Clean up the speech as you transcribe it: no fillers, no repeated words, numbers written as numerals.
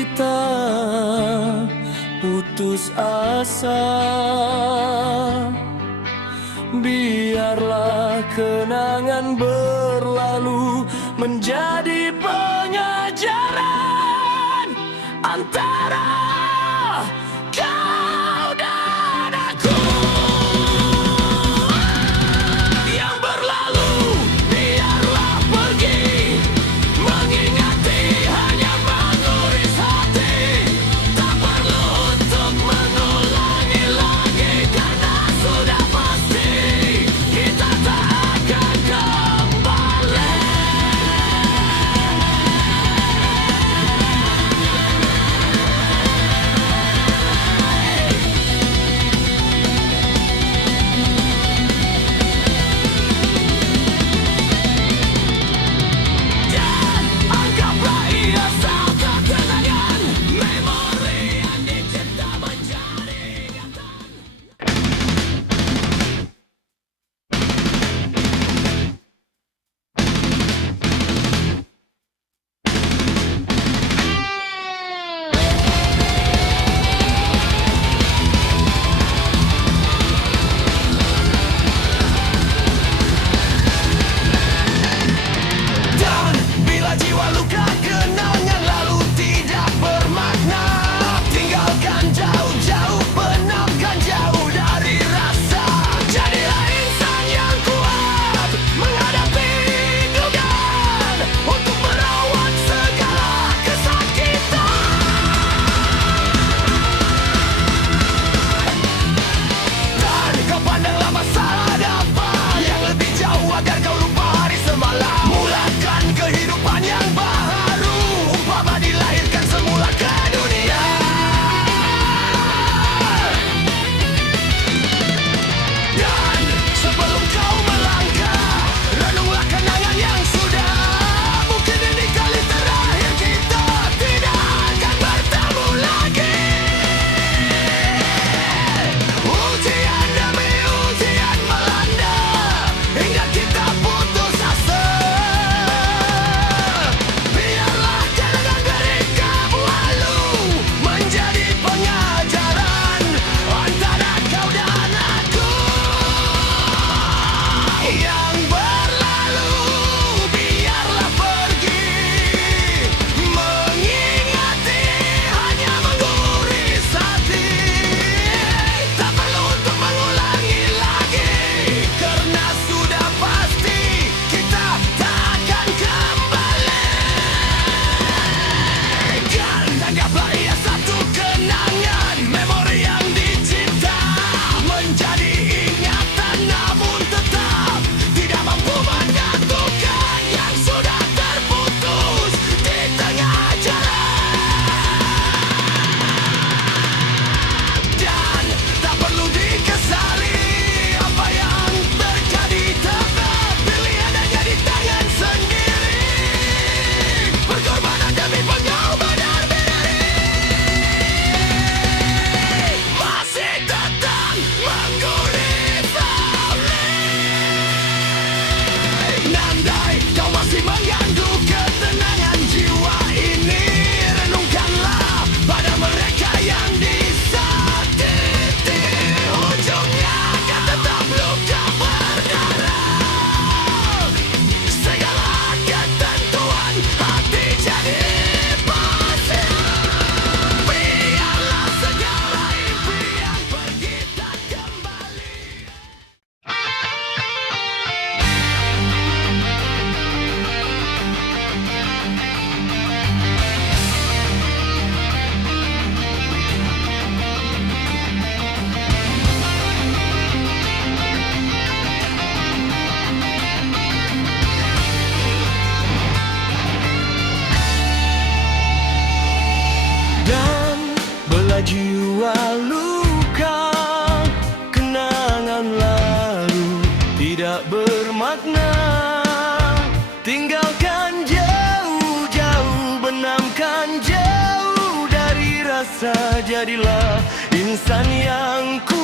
kita putus asa, biarlah kenangan berlalu menjadi pengajaran antara kau dan aku. Yang berlalu biarlah pergi, mengingati hanya menguris hati. Tak perlu untuk mengulangi lagi, karena sudah pasti kita tak akan kembali. Dan anggaplah ia satu kenangan, memori yang dicipta menjadi ingatan. Dan bila jiwa luka, kenangan lalu tidak bermakna. Tinggalkan jauh-jauh, benamkan jauh dari rasa. Jadilah insan yang kuat menghadapi dugaan, untuk merawat segala kesakitan. Dan kau pandanglah masa depan yang lebih jauh, agar kau lupa hari semalam. Mulakan kehidupan yang baru, umpama dilahirkan semula ke dunia. Dan sebelum kau melangkah, renunglah kenangan yang sudah. Mungkin ini kali terakhir kita tidak akan bertemu lagi. Ujian demi ujian melanda, hingga kita putus asa. Biarlah kenangan dari kamu lalu menjadi pengajaran antara kau dan aku. Yang berlalu biarlah pergi, mengingati hanya menguris hati. Tak perlu untuk mengulangi lagi, karena sudah pasti kita tak akan kembali. Dan anggaplah ia satu kenangan, memori yang dicipta menjadi ingatan, namun tetap tidak mampu menyatukan yang sudah terputus di tengah jalan. Dan tak perlu dikesali apa yang terjadi, tetap pilihan hanya di tangan sendiri. Pengorbanan demi pengorbanan masih tetap menggurih Nandai, kau masih mengganggu ketenangan jiwa ini. Renungkanlah pada mereka yang disakiti, ujungnya akan tetap luka berdarah. Segala ketentuan hati jadi pasir. Biarlah segala impian pergi tak kembali. Dan belah jiwa luka, kenangan lalu tidak bermakna. Tinggalkan jauh-jauh, benamkan jauh dari rasa. Jadilah insan yang kuat